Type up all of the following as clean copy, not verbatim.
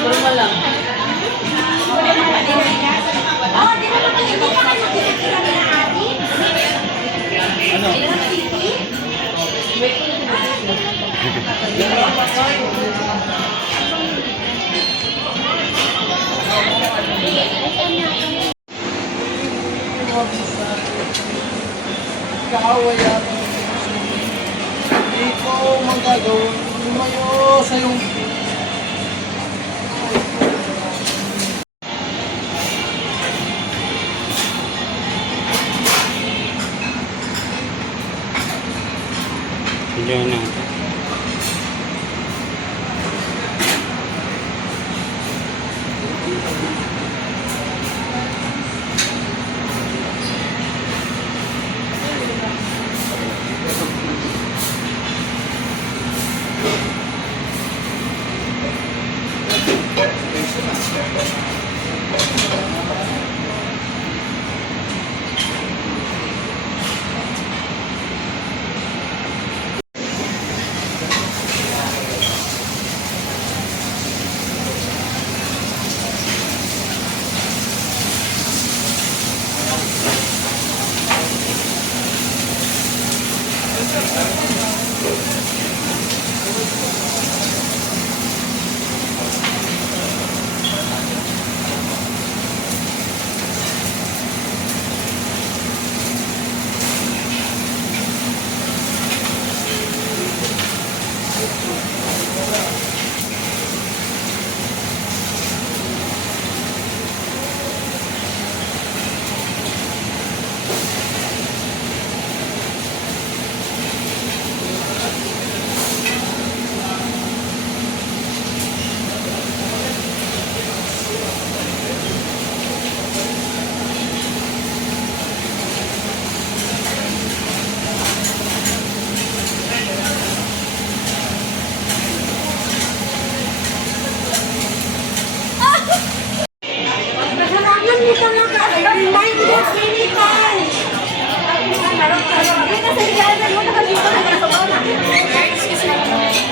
Normal lang. Ano? Kaaway yan. Hindi ko magagawin. Lumayo sa yung... Video na.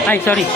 Ay, sorry.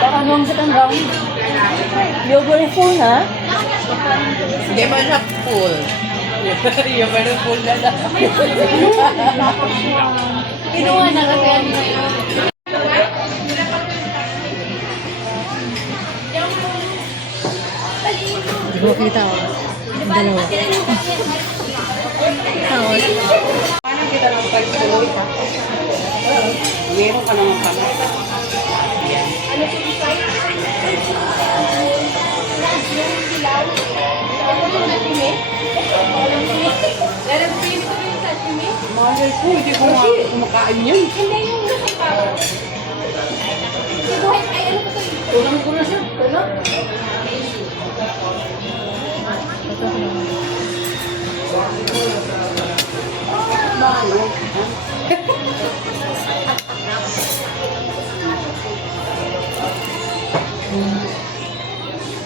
Baka nung sa kandang. Yogur full na? Hindi man siya full. Yung meron full na lang. Kinuha na kasi ano na yun. Hindi ko kita ako. Dalawa. Tawad. Paano kita ng pag-tuloy ka? Meron ka naman pala. Mahal ko, hindi ko nga kumakain yun. Hindi yung nasa power. Buhay, ay ano ba ito? Tulang ko na siya. Tulang?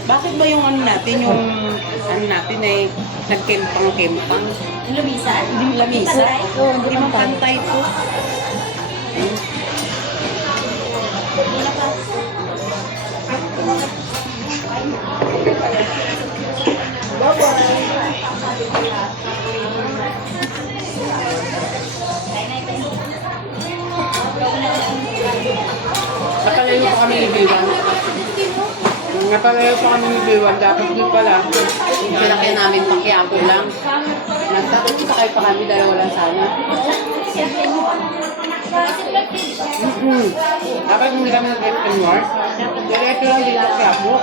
Bakit ba yung ano natin, yung ano natin eh, nagkempang-kempang. Yung lamisan? Hindi mo lamisa. Oo, Hindi mo pantay to. Napalayo pa kami ni Biwan. Napalayo pa kami ni Biwan. Dapat doon pala. Yung sinakyan namin pakiato lang. Nasa sakay pa kami dahil wala sana. Dapat hindi kami nag-entrepreneur. Diretso lang din sa Quiapo.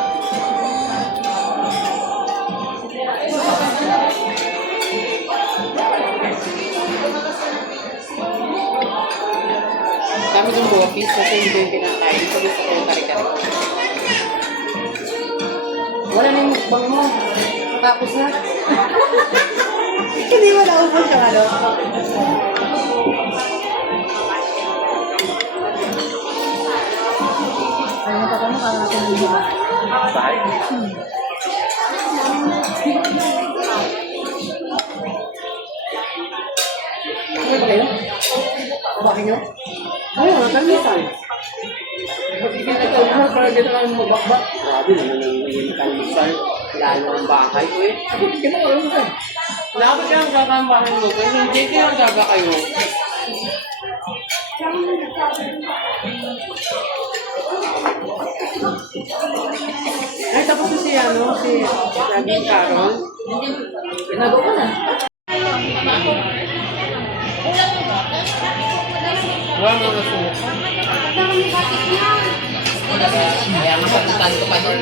Dami ng bopis kasi hindi yung pinakain. So gusto ko yung kare-kare. Wala na yung mukbang mo. Tapos na. Hindi mo naubos yung ano. Ay, natatama ka nga kung hindi ba? Ano ba kayo? Bakit nyo? Ano, kalmisan. Magkikita ka mo para dito lang mabakbak. Grabe naman ang kalmisan. Lalo ang bahay ko eh. Hindi mo kalmisan. Dapat kaya ang gaga ang bahay mo. Pero hindi kaya ang gaga kayo. Ay, tapos si ano, si Naging Carol. Nagawa ko na. Wala mo na sumo. Kaya nga patutan ko pa doon.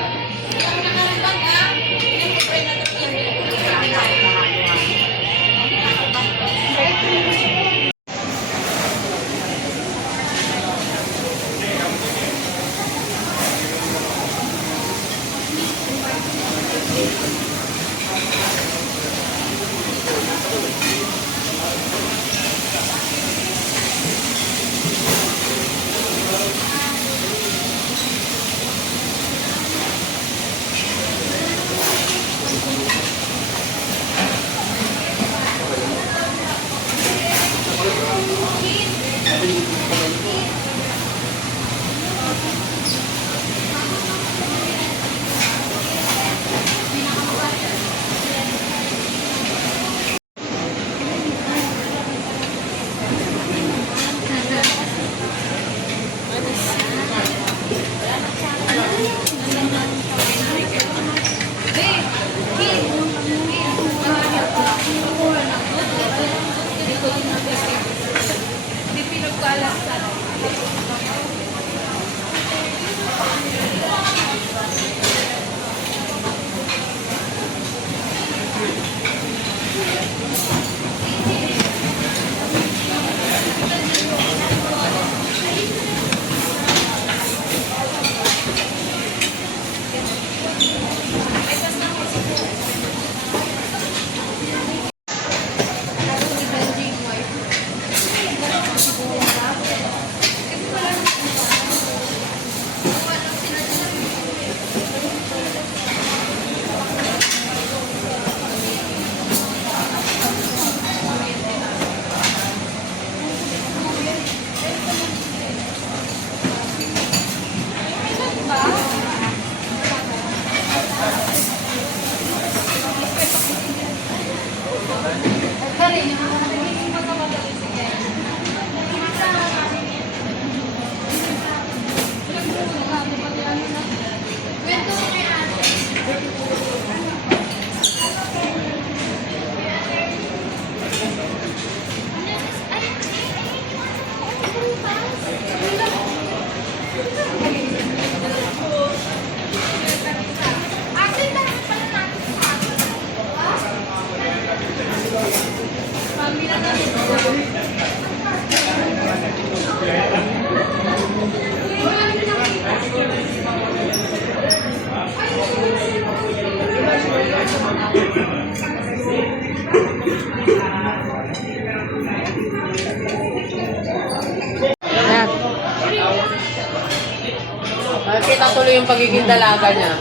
Nakita tuloy yung pagiging dalaga niya.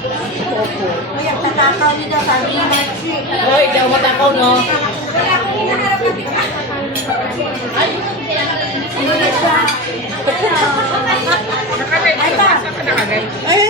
Opo. matakaw nito, sabi ni Marcy. Hoy, ikaw matakaw, no? Kaya akong hinaharap natin. Ay, hindi siya. Nakalay. Saan ka nakalay? Ay,